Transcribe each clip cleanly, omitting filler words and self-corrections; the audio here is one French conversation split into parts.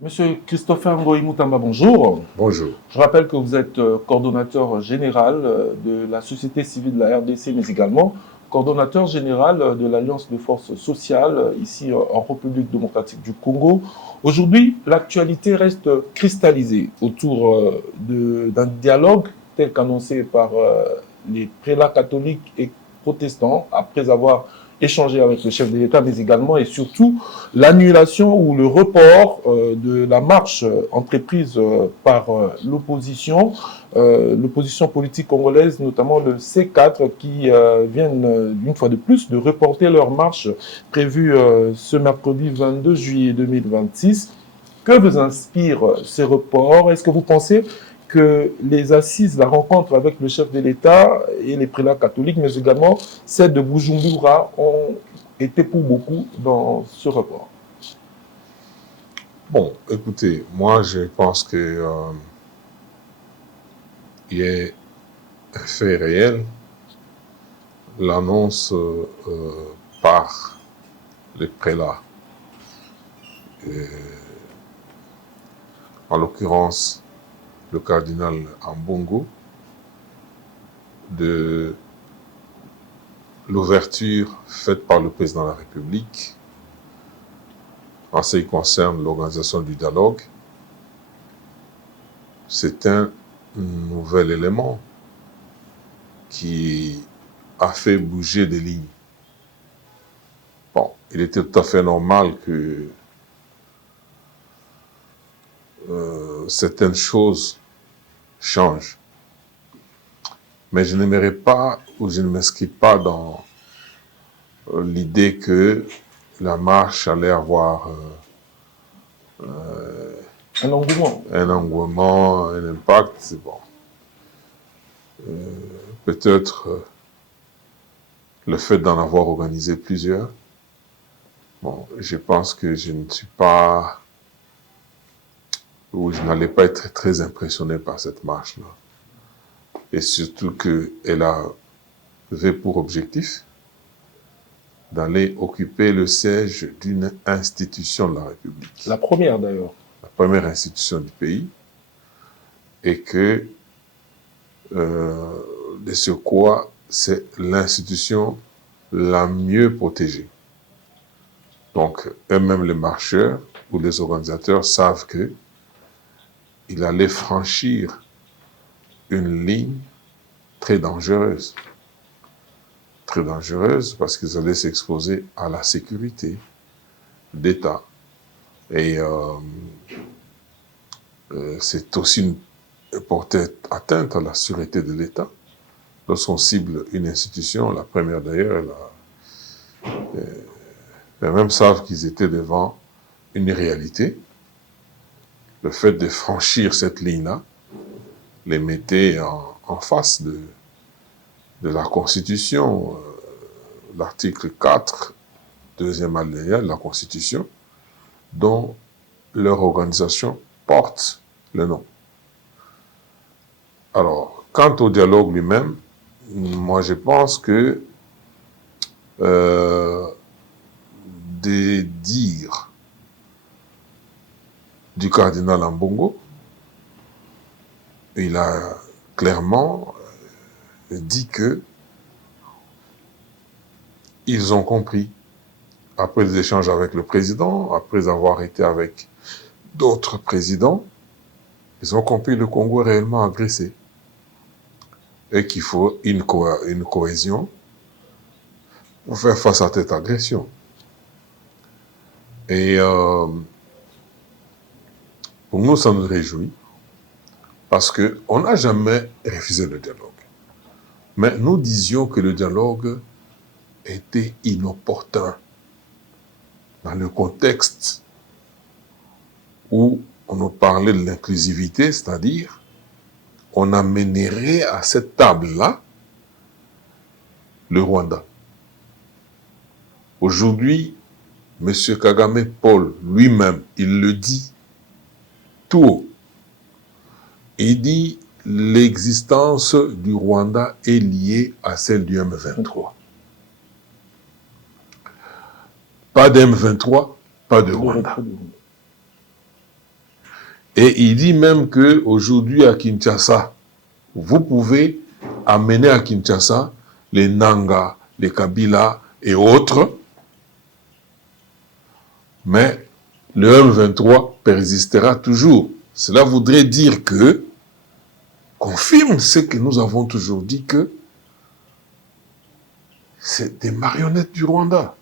Monsieur Christopher Ngoï Moutamba, bonjour. Bonjour. Je rappelle que vous êtes coordonnateur général de la société civile de la RDC, mais également coordonnateur général de l'Alliance de forces sociales ici en République démocratique du Congo. Aujourd'hui, l'actualité reste cristallisée autour d'un dialogue tel qu'annoncé par les prélats catholiques et protestants après avoir échangé avec le chef de l'État, mais également et surtout l'annulation ou le report de la marche entreprise par l'opposition politique congolaise, notamment le C4, qui viennent une fois de plus de reporter leur marche prévue ce mercredi 22 juillet 2026. Que vous inspire ces reports? Est-ce que vous pensez que les assises, la rencontre avec le chef de l'État et les prélats catholiques, mais également celle de Bujumbura, ont été pour beaucoup dans ce report? Bon, écoutez, moi je pense que il est un fait réel, l'annonce par les prélats, en l'occurrence le cardinal Ambongo, de l'ouverture faite par le président de la République en ce qui concerne l'organisation du dialogue. C'est un nouvel élément qui a fait bouger des lignes. Bon, il était tout à fait normal que certaines choses changent. Mais je n'aimerais pas ou je ne m'inscris pas dans l'idée que la marche allait avoir Un engouement. un engouement, un impact. C'est bon. Peut-être le fait d'en avoir organisé plusieurs. Bon, je pense que je ne suis pas, ou je n'allais pas être très impressionné par cette marche-là. Et surtout qu'elle avait pour objectif d'aller occuper le siège d'une institution de la République. La première d'ailleurs. La première institution du pays. Et que, de ce quoi, c'est l'institution la mieux protégée. Donc, eux-mêmes les marcheurs ou les organisateurs savent que il allait franchir une ligne très dangereuse. Très dangereuse parce qu'ils allaient s'exposer à la sécurité d'État. Et c'est aussi porter atteinte à la sûreté de l'État. Lorsqu'on cible une institution, la première d'ailleurs, les mêmes savent qu'ils étaient devant une réalité. Le fait de franchir cette ligne-là les mettait en face de la Constitution, l'article 4, deuxième alinéa de la Constitution, dont leur organisation porte le nom. Alors, quant au dialogue lui-même, moi je pense que des dires du cardinal Ambongo, il a clairement dit que ils ont compris, après les échanges avec le président, après avoir été avec d'autres présidents, ils ont compris que le Congo est réellement agressé et qu'il faut une cohésion pour faire face à cette agression. Et pour nous, ça nous réjouit parce qu'on n'a jamais refusé le dialogue. Mais nous disions que le dialogue était inopportun dans le contexte où on nous parlait de l'inclusivité, c'est-à-dire on amènerait à cette table-là le Rwanda. Aujourd'hui, M. Kagame Paul lui-même, il le dit tout haut. Il dit l'existence du Rwanda est liée à celle du M23. Pas d'M23, pas de Rwanda. Et il dit même qu'aujourd'hui à Kinshasa, vous pouvez amener à Kinshasa les Nanga, les Kabila et autres, mais le M23 persistera toujours. Cela voudrait dire que, confirme ce que nous avons toujours dit, que c'est des marionnettes du Rwanda.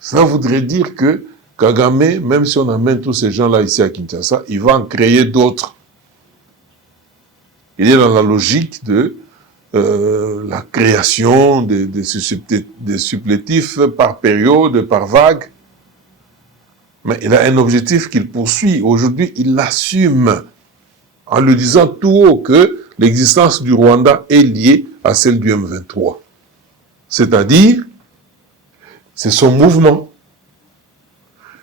Cela voudrait dire que Kagame, même si on amène tous ces gens-là ici à Kinshasa, il va en créer d'autres. Il est dans la logique de la création des supplétifs par période, par vague. Mais il a un objectif qu'il poursuit. Aujourd'hui, il l'assume en le disant tout haut que l'existence du Rwanda est liée à celle du M23. C'est-à-dire, c'est son mouvement.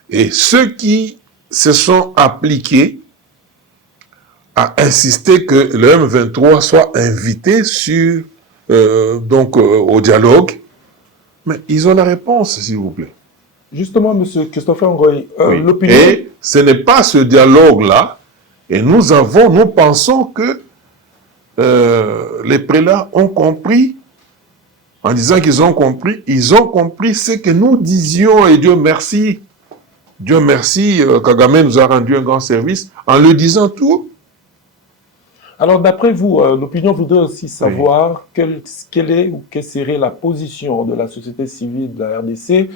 Et ceux qui se sont appliqués à insister que le M23 soit invité au dialogue, mais ils ont la réponse, s'il vous plaît. Justement, M. Christopher Ngoy, Oui. l'opinion... Et ce n'est pas ce dialogue-là, et nous pensons que les prélats ont compris, en disant qu'ils ont compris ce que nous disions, et Dieu merci, Kagame nous a rendu un grand service, en le disant tout. Alors, d'après vous, l'opinion voudrait aussi savoir quelle est ou quelle serait la position de la société civile de la RDC.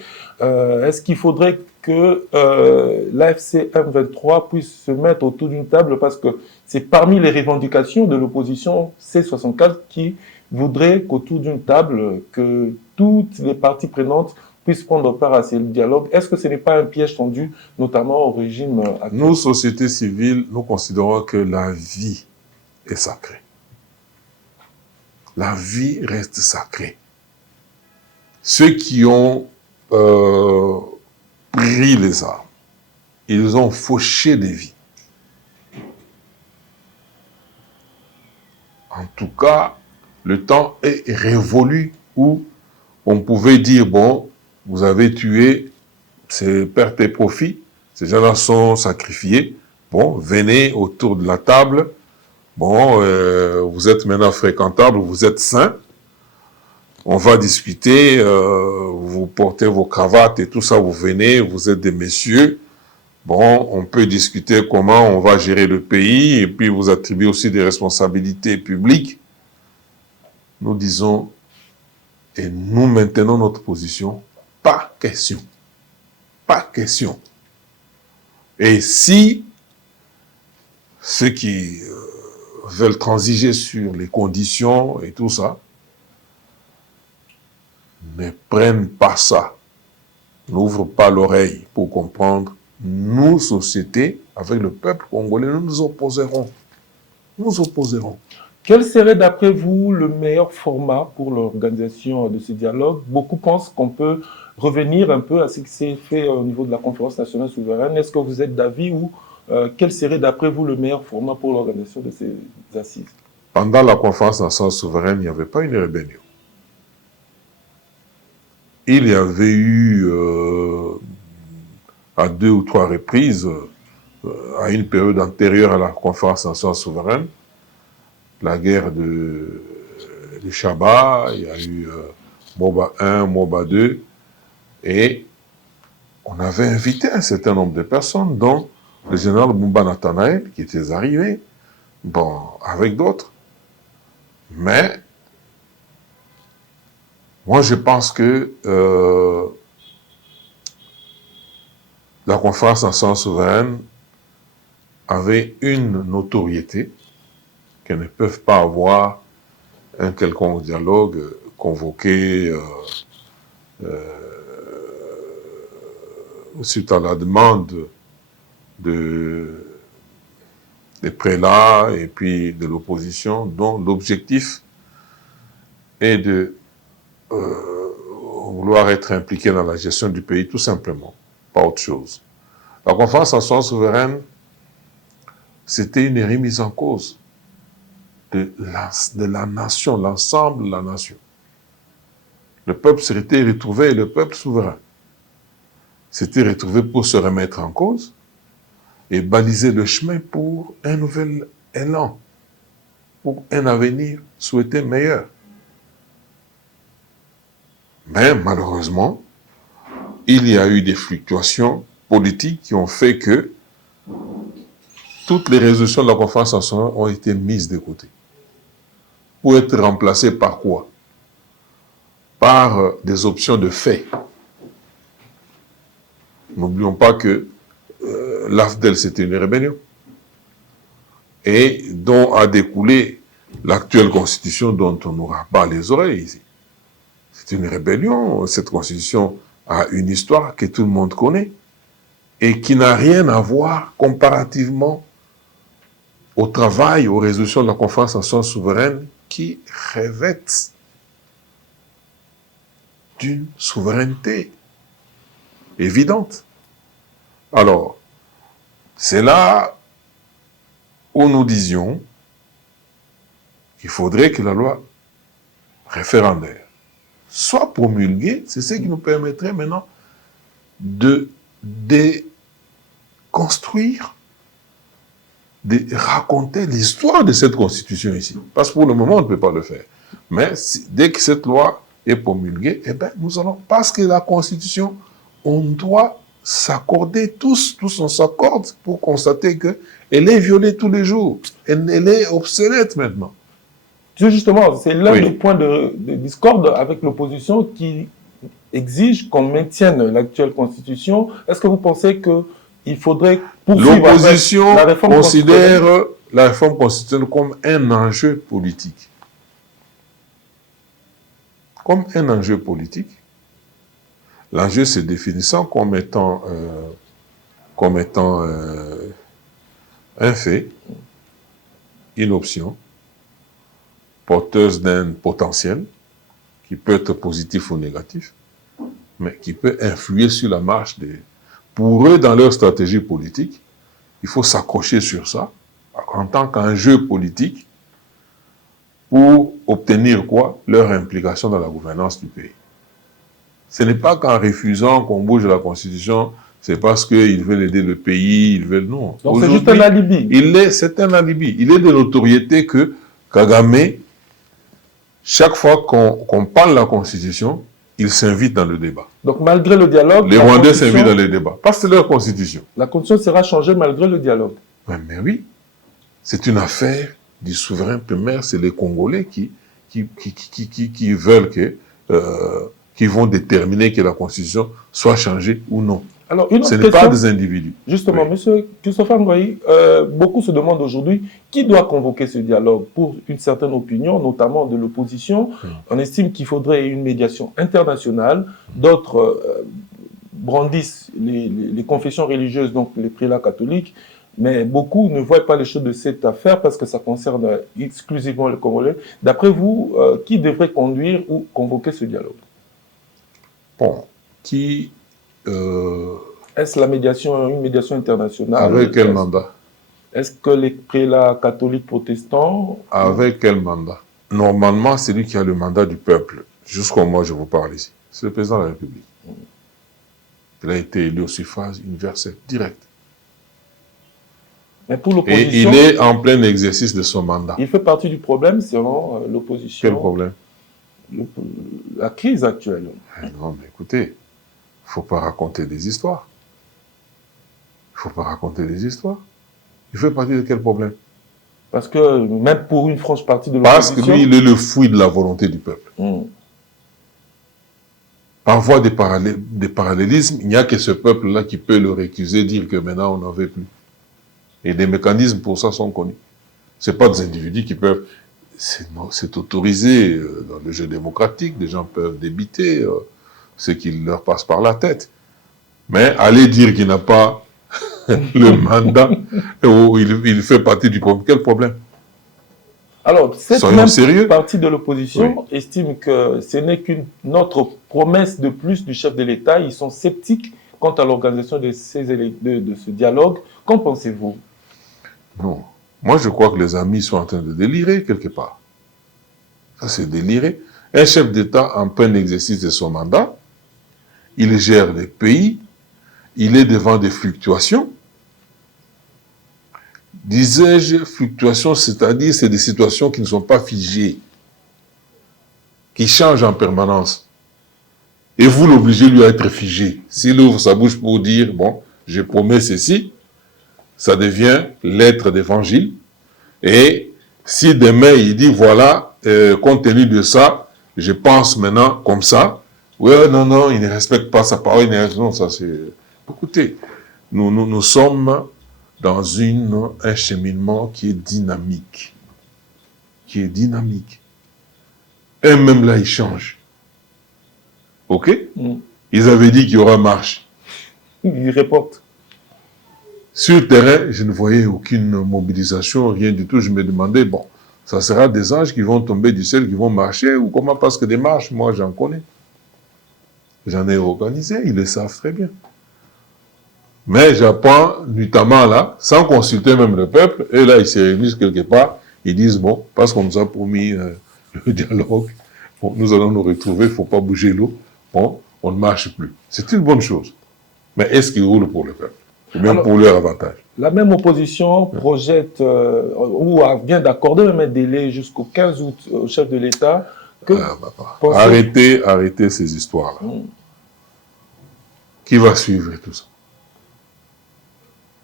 Est-ce qu'il faudrait que l'AFC M23 puisse se mettre autour d'une table, parce que c'est parmi les revendications de l'opposition C64 qui voudrait qu'autour d'une table, que toutes les parties prenantes puissent prendre part à ce dialogue. Est-ce que ce n'est pas un piège tendu, notamment au régime actuel? Nous, société civile, nous considérons que la vie est sacrée. La vie reste sacrée. Ceux qui ont pris les armes, ils ont fauché des vies. En tout cas, le temps est révolu où on pouvait dire, bon, vous avez tué, c'est perte et profit, ces gens-là sont sacrifiés, bon, venez autour de la table, bon, vous êtes maintenant fréquentable, vous êtes sains, on va discuter, vous portez vos cravates et tout ça, vous venez, vous êtes des messieurs, bon, on peut discuter comment on va gérer le pays, et puis vous attribuez aussi des responsabilités publiques. Nous disons, et nous maintenons notre position, pas question. Pas question. Et si ceux qui veulent transiger sur les conditions et tout ça, ne prennent pas ça, n'ouvrent pas l'oreille pour comprendre, nous, société, avec le peuple congolais, nous nous opposerons. Nous opposerons. Quel serait, d'après vous, le meilleur format pour l'organisation de ce dialogue? Beaucoup pensent qu'on peut revenir un peu à ce qui s'est fait au niveau de la conférence nationale souveraine. Est-ce que vous êtes d'avis, ou quel serait, d'après vous, le meilleur format pour l'organisation de ces assises? Pendant la conférence nationale souveraine, il n'y avait pas une rébellion. Il y avait eu, à 2 ou 3 reprises, à une période antérieure à la conférence nationale souveraine, la guerre de Chaba, il y a eu Moba 1, Moba 2, et on avait invité un certain nombre de personnes, dont le général Mumba Nathanaël, qui était arrivé, bon, avec d'autres. Mais, moi je pense que la conférence nationale souveraine avait une notoriété que ne peuvent pas avoir un quelconque dialogue convoqué suite à la demande des prélats et puis de l'opposition, dont l'objectif est de vouloir être impliqué dans la gestion du pays, tout simplement, pas autre chose. La conférence nationale souveraine, c'était une remise en cause de la nation, l'ensemble de la nation. Le peuple s'était retrouvé, le peuple souverain s'était retrouvé pour se remettre en cause, et baliser le chemin pour un nouvel élan, pour un avenir souhaité meilleur. Mais malheureusement, il y a eu des fluctuations politiques qui ont fait que toutes les résolutions de la conférence nationale ont été mises de côté. Pour être remplacées par quoi? Par des options de fait. N'oublions pas que l'AFDEL, c'était une rébellion. Et dont a découlé l'actuelle constitution dont on n'aura pas les oreilles ici. C'est une rébellion. Cette constitution a une histoire que tout le monde connaît et qui n'a rien à voir comparativement au travail, aux résolutions de la conférence nationale souveraine qui revêtent d'une souveraineté évidente. Alors, c'est là où nous disions qu'il faudrait que la loi référendaire soit promulguée. C'est ce qui nous permettrait maintenant de déconstruire, de raconter l'histoire de cette constitution ici. Parce que pour le moment, on ne peut pas le faire. Mais dès que cette loi est promulguée, eh bien, nous allons, parce que la constitution, on doit s'accorder tous on s'accorde pour constater qu'elle est violée tous les jours. Elle est obsolète maintenant. Justement, c'est l'un des points de discorde avec l'opposition qui exige qu'on maintienne l'actuelle constitution. Est-ce que vous pensez qu'il faudrait poursuivre l'opposition considère la réforme constitutionnelle comme un enjeu politique. Comme un enjeu politique. L'enjeu se définissant comme étant un fait, une option, porteuse d'un potentiel, qui peut être positif ou négatif, mais qui peut influer sur la marche des... Pour eux, dans leur stratégie politique, il faut s'accrocher sur ça, en tant qu'enjeu politique, pour obtenir quoi? Leur implication dans la gouvernance du pays. Ce n'est pas qu'en refusant qu'on bouge la Constitution, c'est parce qu'ils veulent aider le pays, ils veulent... Non. Donc c'est juste un alibi. C'est un alibi. Il est de notoriété que Kagame, chaque fois qu'on parle de la Constitution, il s'invite dans le débat. Donc malgré le dialogue... Les Rwandais s'invitent dans le débat. Parce que c'est leur Constitution. La Constitution sera changée malgré le dialogue. Mais oui. C'est une affaire du souverain primaire. C'est les Congolais qui veulent que... qui vont déterminer que la Constitution soit changée ou non. Alors, ce n'est pas des individus. Justement, oui. Monsieur Christopher Ngoyi, beaucoup se demandent aujourd'hui qui doit convoquer ce dialogue. Pour une certaine opinion, notamment de l'opposition, on estime qu'il faudrait une médiation internationale. D'autres brandissent les confessions religieuses, donc les prélats catholiques, mais beaucoup ne voient pas les choses de cette affaire parce que ça concerne exclusivement les Congolais. D'après vous, qui devrait conduire ou convoquer ce dialogue? Bon, qui... Est-ce une médiation internationale? Avec quel mandat? Est-ce que les prélats catholiques protestants? Avec quel mandat? Normalement, c'est lui qui a le mandat du peuple. Jusqu'au moment où je vous parle ici. C'est le président de la République. Il a été élu au suffrage universel, direct. Mais pour l'opposition... Et il est en plein exercice de son mandat. Il fait partie du problème selon l'opposition. Quel problème? La crise actuelle. Non, mais écoutez, il ne faut pas raconter des histoires. Il ne faut pas raconter des histoires. Il fait partie de quel problème? Parce que même pour une franche partie de l'opposition... Parce que lui, il est le fruit de la volonté du peuple. Par voie des parallélismes, il n'y a que ce peuple-là qui peut le récuser, dire que maintenant on n'en veut plus. Et des mécanismes pour ça sont connus. Ce n'est pas des individus qui peuvent... C'est autorisé dans le jeu démocratique, les gens peuvent débiter ce qui leur passe par la tête. Mais aller dire qu'il n'a pas le mandat, ou il fait partie du problème, quel problème? Alors, cette sérieux. Partie de l'opposition estime que ce n'est qu'une autre promesse de plus du chef de l'État. Ils sont sceptiques quant à l'organisation de ce dialogue. Qu'en pensez-vous? Non. Moi, je crois que les amis sont en train de délirer quelque part. Ça, c'est délirer. Un chef d'État en plein exercice de son mandat, il gère les pays, il est devant des fluctuations. Disais-je, fluctuation, c'est-à-dire c'est des situations qui ne sont pas figées, qui changent en permanence. Et vous l'obligez lui à être figé. S'il ouvre sa bouche pour dire, bon, je promets ceci, ça devient lettre d'évangile. Et si demain il dit, voilà, compte tenu de ça, je pense maintenant comme ça, ouais, non, non, il ne respecte pas sa parole, non, ça c'est... Écoutez, nous sommes dans un cheminement qui est dynamique. Qui est dynamique. Et même là, il change. OK? Ils avaient dit qu'il y aura marche. Ils reportent. Sur le terrain, je ne voyais aucune mobilisation, rien du tout. Je me demandais, bon, ça sera des anges qui vont tomber du ciel, qui vont marcher, ou comment? Parce que des marches, moi, j'en connais. J'en ai organisé, ils le savent très bien. Mais j'apprends notamment là, sans consulter même le peuple, et là, ils se réunissent quelque part, ils disent, bon, parce qu'on nous a promis le dialogue, bon, nous allons nous retrouver, il ne faut pas bouger l'eau, bon, on ne marche plus. C'est une bonne chose. Mais est-ce qu'ils roulent pour le peuple? Ou bien pour leur avantage? La même opposition projette, ou vient d'accorder même un délai jusqu'au 15 août au chef de l'État. Arrêtez ces histoires-là. Qui va suivre tout ça?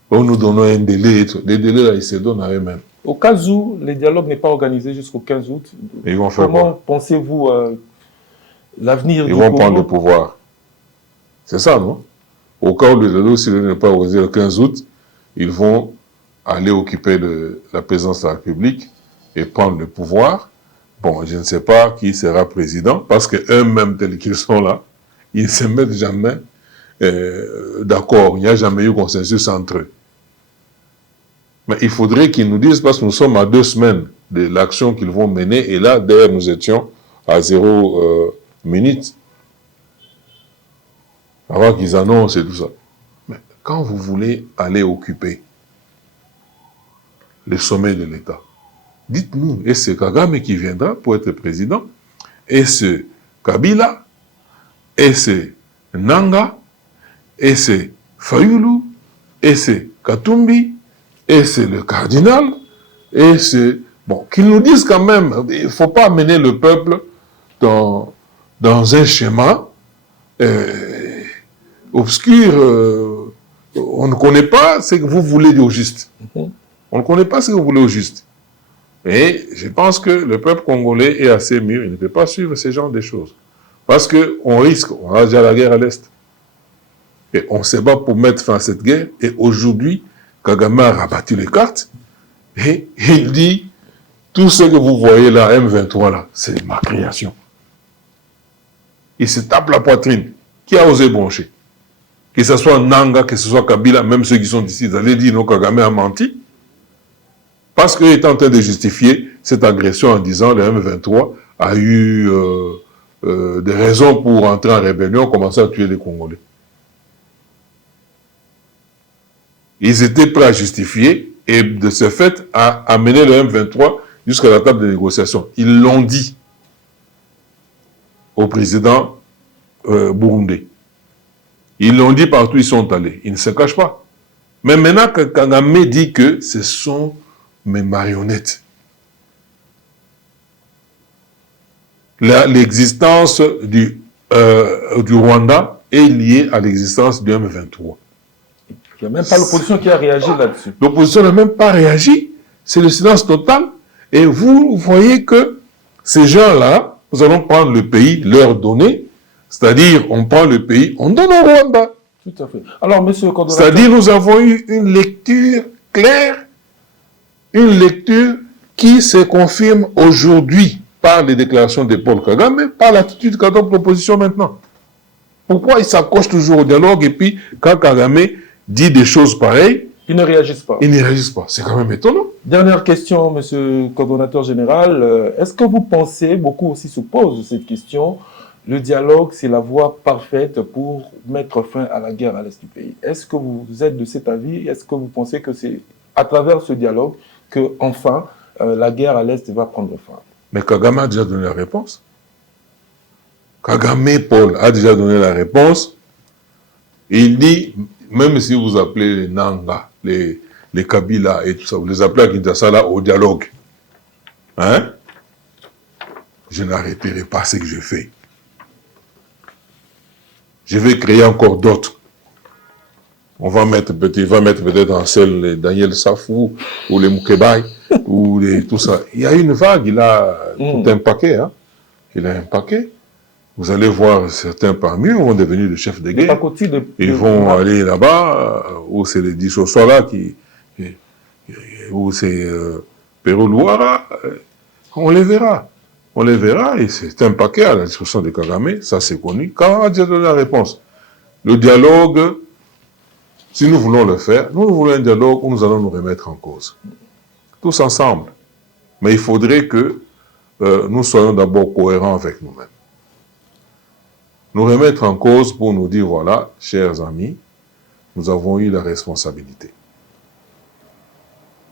On nous donne un délai, les délais là, ils se donnent à eux-mêmes. Au cas où le dialogue n'est pas organisé jusqu'au 15 août, ils vont faire comment pensez-vous l'avenir du Congo? Ils vont prendre le pouvoir. C'est ça, non? Au cas où le dialogue, s'il n'est pas organisé le 15 août, ils vont aller occuper la présidence de la République et prendre le pouvoir. Bon, je ne sais pas qui sera président, parce qu'eux-mêmes, tels qu'ils sont là, ils ne se mettent jamais d'accord. Il n'y a jamais eu consensus entre eux. Mais il faudrait qu'ils nous disent, parce que nous sommes à 2 semaines de l'action qu'ils vont mener, et là, d'ailleurs, nous étions à 0 minute, avant qu'ils annoncent et tout ça. Mais quand vous voulez aller occuper le sommet de l'État, dites-nous, est-ce Kagame qui viendra pour être président? Est-ce Kabila? Est-ce Nanga? Est-ce Fayulu? Est-ce Katumbi? Est-ce le cardinal? Est-ce... Bon, qu'ils nous disent quand même, il ne faut pas amener le peuple dans un schéma obscur. On ne connaît pas ce que vous voulez au juste. On ne connaît pas ce que vous voulez au juste. Et je pense que le peuple congolais est assez mûr. Il ne peut pas suivre ce genre de choses. Parce qu'on risque, on a déjà la guerre à l'Est. Et on se bat pour mettre fin à cette guerre. Et aujourd'hui, Kagame a rabattu les cartes. Et il dit, tout ce que vous voyez là, M23 là, c'est ma création. Il se tape la poitrine. Qui a osé broncher? Que ce soit Nanga, que ce soit Kabila, même ceux qui sont ici, ils allaient dire non, Kagame a menti. Parce qu'il est en train de justifier cette agression en disant le M23 a eu des raisons pour entrer en rébellion, commencer à tuer les Congolais. Ils étaient prêts à justifier et de ce fait à amener le M23 jusqu'à la table de négociation. Ils l'ont dit au président burundais. Ils l'ont dit partout, ils sont allés. Ils ne se cachent pas. Mais maintenant que Kagame dit que ce sont mes marionnettes. L'existence du Rwanda est liée à l'existence du M23. Il n'y a même pas l'opposition qui a réagi là-dessus. L'opposition n'a même pas réagi. C'est le silence total. Et vous voyez que ces gens-là, nous allons prendre le pays, leur donner. C'est-à-dire, on prend le pays, on donne au Rwanda. Tout à fait. Alors, monsieur Cordonateur... C'est-à-dire, nous avons eu une lecture claire, une lecture qui se confirme aujourd'hui par les déclarations de Paul Kagame, par l'attitude qu'adopte l'opposition maintenant. Pourquoi ils s'accrochent toujours au dialogue et puis, quand Kagame dit des choses pareilles, ils ne réagissent pas. Ils ne réagissent pas. C'est quand même étonnant. Dernière question, monsieur le coordonnateur général. Est-ce que vous pensez, beaucoup aussi se posent cette question, le dialogue, c'est la voie parfaite pour mettre fin à la guerre à l'est du pays? Est-ce que vous êtes de cet avis? Est-ce que vous pensez que c'est à travers ce dialogue que, enfin, la guerre à l'est va prendre fin? Mais Kagame a déjà donné la réponse. Kagame, Paul, a déjà donné la réponse. Il dit, même si vous appelez les Nanga, les les Kabila et tout ça, vous les appelez à Kinshasa là au dialogue. Hein? Je n'arrêterai pas ce que je fais. Je vais créer encore d'autres. On va mettre peut-être en scène les Daniel Safou ou les Moukebaï ou tout ça. Il y a une vague, il a tout un paquet. Hein? Il a un paquet. Vous allez voir certains parmi eux vont devenir des chefs de guerre. Ils vont aller là-bas, où c'est les Dissosola où c'est Perou Louara. On les verra. On les verra et c'est un paquet à la discussion de Kagame, ça c'est connu. Quand on a donné la réponse, le dialogue, si nous voulons le faire, nous voulons un dialogue où nous allons nous remettre en cause. Tous ensemble. Mais il faudrait que nous soyons d'abord cohérents avec nous-mêmes. Nous remettre en cause pour nous dire, voilà, chers amis, nous avons eu la responsabilité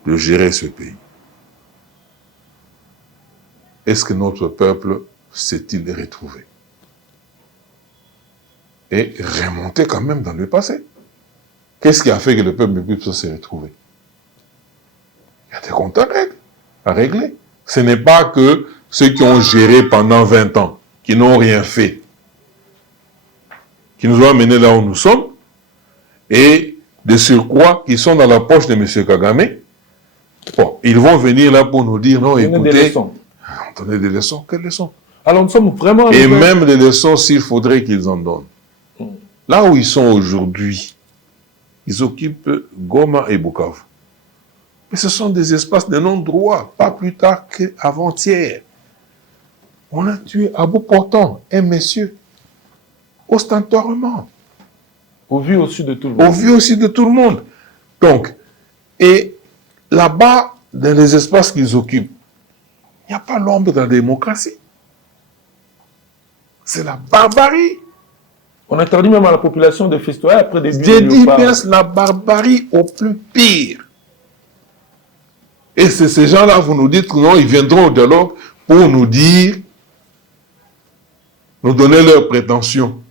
de gérer ce pays. Est-ce que notre peuple s'est-il retrouvé? Et remonter quand même dans le passé. Qu'est-ce qui a fait que le peuple ne puisse pas se retrouver? Il y a des comptes à régler. Ce n'est pas que ceux qui ont géré pendant 20 ans, qui n'ont rien fait, qui nous ont amenés là où nous sommes, et de surcroît, qui sont dans la poche de M. Kagame, bon, ils vont venir là pour nous dire, non, écoutez, donner des leçons. Quelles leçons? Alors nous sommes vraiment... Et même des leçons s'il faudrait qu'ils en donnent. Là où ils sont aujourd'hui, ils occupent Goma et Bukavu. Mais ce sont des espaces de non-droit, pas plus tard qu'avant-hier. On a tué à bout portant un monsieur, ostentoirement. Au vu aussi de tout le monde. Au vu aussi de tout le monde. Donc, et là-bas, dans les espaces qu'ils occupent, il n'y a pas l'ombre de la démocratie. C'est la barbarie. On interdit même à la population de festoyer après des J'ai dit bien, c'est la barbarie au plus pire. Et c'est ces gens-là, vous nous dites que non, ils viendront au dialogue pour nous dire, nous donner leurs prétentions.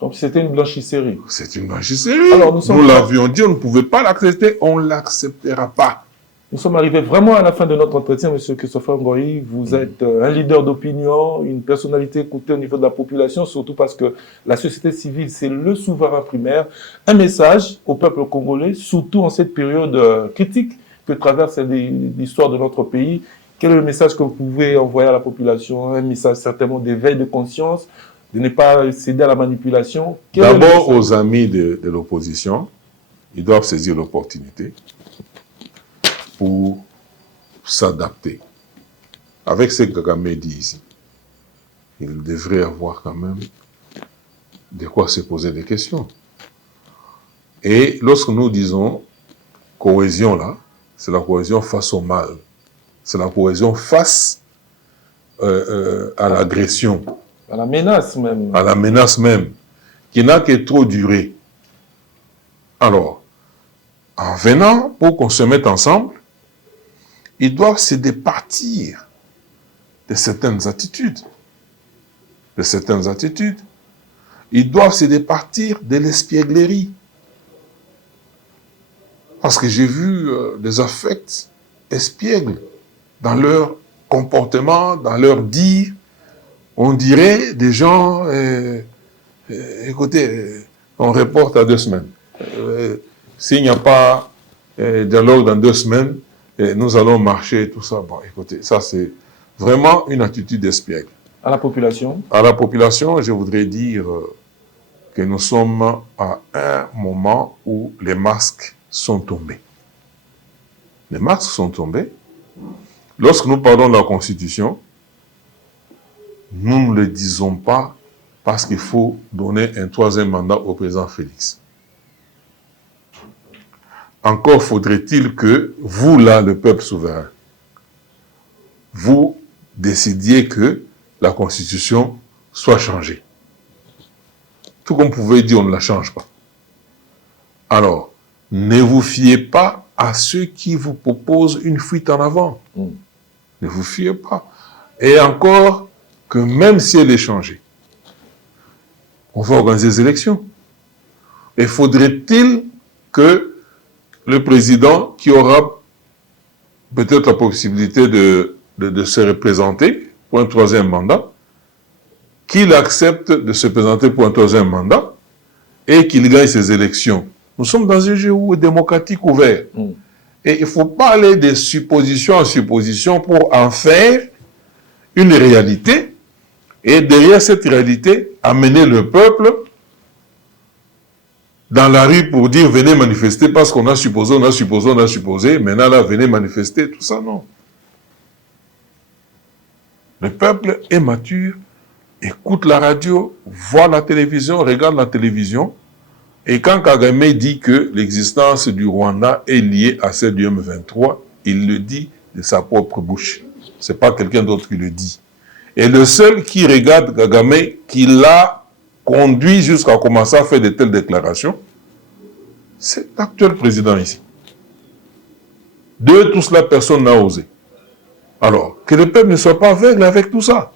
Donc c'était une blanchisserie. C'est une blanchisserie. Alors, nous l'avions dit, on ne pouvait pas l'accepter, on ne l'acceptera pas. Nous sommes arrivés vraiment à la fin de notre entretien, M. Christopher Ngoyi. Vous êtes un leader d'opinion, une personnalité écoutée au niveau de la population, surtout parce que la société civile, c'est le souverain primaire. Un message au peuple congolais, surtout en cette période critique que traverse l'histoire de notre pays. Quel est le message que vous pouvez envoyer à la population? Un message certainement d'éveil de conscience, de ne pas céder à la manipulation. D'abord, aux amis de l'opposition, ils doivent saisir l'opportunité pour s'adapter. Avec ce que Kagame dit ici, il devrait avoir quand même de quoi se poser des questions. Et lorsque nous disons cohésion là, c'est la cohésion face au mal. C'est la cohésion face à l'agression. À la menace même. À la menace même, qui n'a que trop duré. Alors, en venant, pour qu'on se mette ensemble, ils doivent se départir de certaines attitudes. Ils doivent se départir de l'espièglerie. Parce que j'ai vu des affects espiègles dans leur comportement, dans leur dire. On dirait des gens, écoutez, on reporte à 2 semaines. S'il n'y a pas dialogue dans 2 semaines, nous allons marcher, tout ça. Bon, écoutez, ça c'est vraiment une attitude espiègle. À la population? À la population, je voudrais dire que nous sommes à un moment où les masques sont tombés. Les masques sont tombés. Lorsque nous parlons de la Constitution, nous ne le disons pas parce qu'il faut donner un 3e mandat au président Félix. Encore faudrait-il que vous, là, le peuple souverain, vous décidiez que la Constitution soit changée. Tout comme vous pouvez dire, on ne la change pas. Alors, ne vous fiez pas à ceux qui vous proposent une fuite en avant. Ne vous fiez pas. Et encore, que même si elle est changée, on va organiser des élections. Et faudrait-il que le président qui aura peut-être la possibilité de se représenter pour un troisième mandat, qu'il accepte de se présenter pour un troisième mandat et qu'il gagne ses élections. Nous sommes dans un jeu démocratique ouvert. Et il ne faut pas aller de supposition en supposition pour en faire une réalité et derrière cette réalité, amener le peuple dans la rue pour dire venez manifester parce qu'on a supposé, on a supposé, on a supposé, maintenant là venez manifester, tout ça non. Le peuple est mature, écoute la radio, voit la télévision, regarde la télévision, et quand Kagame dit que l'existence du Rwanda est liée à celle du M23, il le dit de sa propre bouche. Ce n'est pas quelqu'un d'autre qui le dit. Et le seul qui regarde Kagame, qui l'a conduit jusqu'à commencer à faire de telles déclarations, c'est l'actuel président ici. De tout cela, personne n'a osé. Alors, que le peuple ne soit pas aveugle avec tout ça.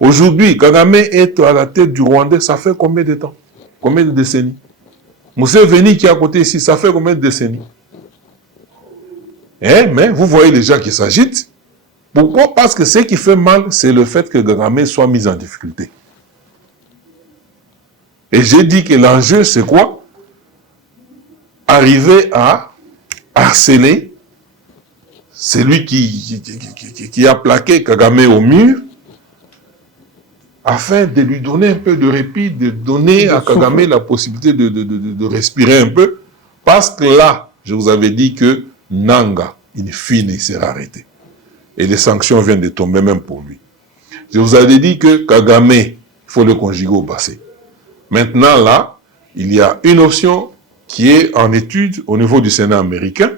Aujourd'hui, Kagame est à la tête du Rwandais, ça fait combien de temps? Combien de décennies? Museveni qui est à côté ici, ça fait combien de décennies? Mais vous voyez les gens qui s'agitent. Pourquoi? Parce que ce qui fait mal, c'est le fait que Kagame soit mis en difficulté. Et j'ai dit que l'enjeu, c'est quoi? Arriver à harceler celui qui a plaqué Kagame au mur, afin de lui donner un peu de répit, de donner à Kagame la possibilité de respirer un peu, parce que là, je vous avais dit que Nanga, in fine, il sera arrêté. Et les sanctions viennent de tomber même pour lui. Je vous avais dit que Kagame, il faut le conjuguer au passé. Maintenant, là, il y a une option qui est en étude au niveau du Sénat américain,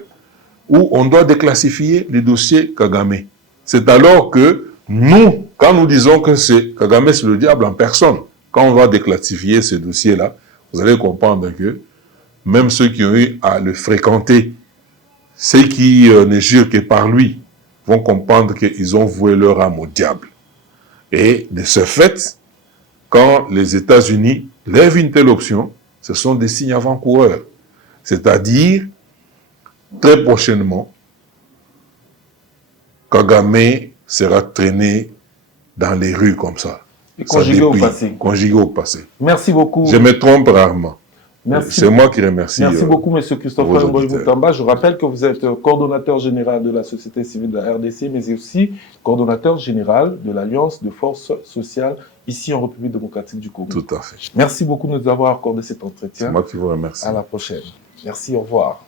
où on doit déclassifier les dossiers Kagame. C'est alors que nous, quand nous disons que c'est Kagame, c'est le diable en personne, quand on va déclassifier ces dossiers-là, vous allez comprendre que même ceux qui ont eu à le fréquenter, ceux qui ne jurent que par lui, vont comprendre qu'ils ont voué leur âme au diable. Et de ce fait, quand les États-Unis lèvent une telle option, ce sont des signes avant-coureurs. C'est-à-dire, très prochainement, Kagame sera traîné dans les rues comme ça. Et conjugué au passé. Conjugué au passé. Merci beaucoup. Je me trompe rarement. Merci. C'est moi qui remercie. Merci beaucoup, M. Christopher Mboyi-Mutamba. Je rappelle que vous êtes coordonnateur général de la société civile de la RDC, mais aussi coordonnateur général de l'Alliance de forces sociales ici en République démocratique du Congo. Tout à fait. Merci beaucoup de nous avoir accordé cet entretien. C'est moi qui vous remercie. À la prochaine. Merci, au revoir.